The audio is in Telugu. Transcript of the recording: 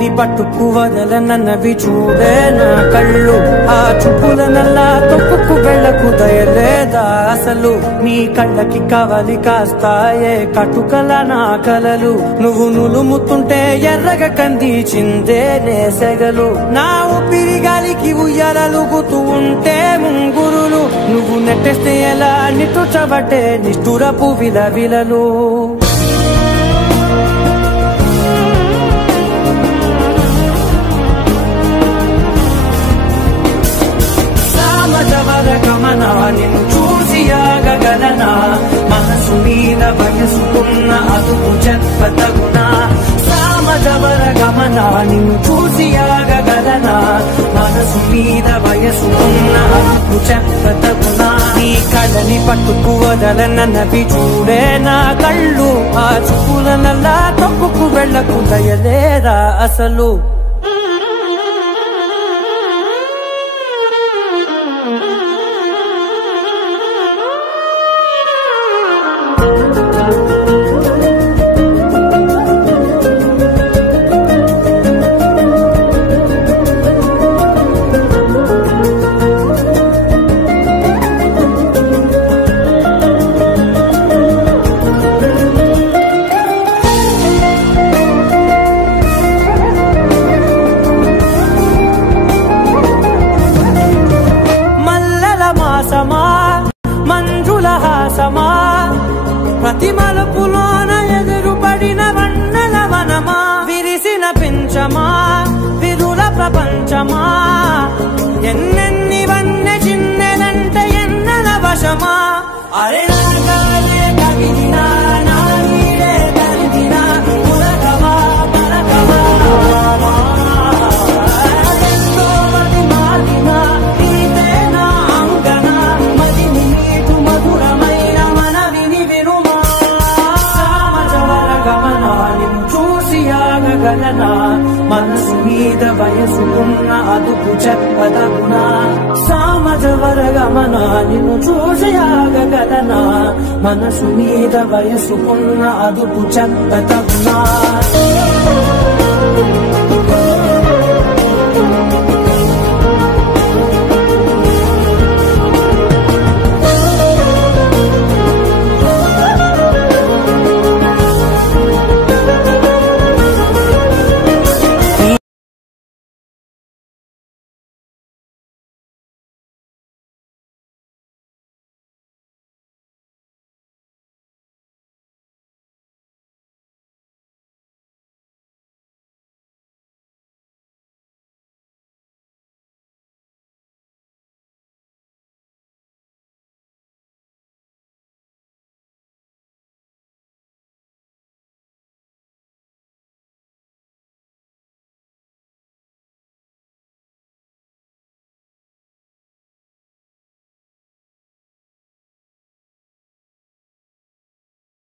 కళ్ళని పట్టుకు వదలనన్నవి చూడే నా కళ్ళు. ఆ చూపుల నల్లా తొక్కుకు వెళ్ళకు దయలేదా అసలు. నీ కళ్ళకి కవలి కాస్తాయే కటుకల నా కలలు. నువ్వు నులుముతుంటే ఎర్రగ కందిచిందే నేసెగలు. నా ఊపిరి గాలికి ఉయ్యాలలుగుతూ ఉంటే ముంగురులు. నువ్వు నెట్టేస్తే ఎలా నిట్టుచబట్టే నిష్ఠురపు విలవిలలు. గమన నిన్ను చూసి ఆగగలనా. మనసు మీద వయసుకున్న అదుపు చెప్పతగునా. సామజవర గమన నిన్ను చూసి ఆగగలనా. మనసు మీద వయసుకున్న అదుపు చెప్పతగునా. నీ కళ్ళని పట్టుకు వదలనన్నవి చూడే నా కళ్ళు. ఆ చూపుల నల్లా తప్పుకు వెళ్ళకు దయలేరా అసలు. మంజుల హాసమా ప్రతి మలుపులోన ఎదురుపడిన వన్నెల వనమా. విరిసిన పించమా విరుల ప్రపంచమా. ఎన్నెన్ని వన్నె చిన్నెలంటే ఎన్నెల వశమా. అరే నాగాలే కవిదినా నా నీడే కవిదినా. పులకవా పలకవా మనసు మీద వయసుకున్న అదుపు చెప్పదగునా. సామజవర గమన నిన్ను చూసి ఆగగలనా. మనసు మీద వయసుకున్న అదుపు చెప్పదగునా.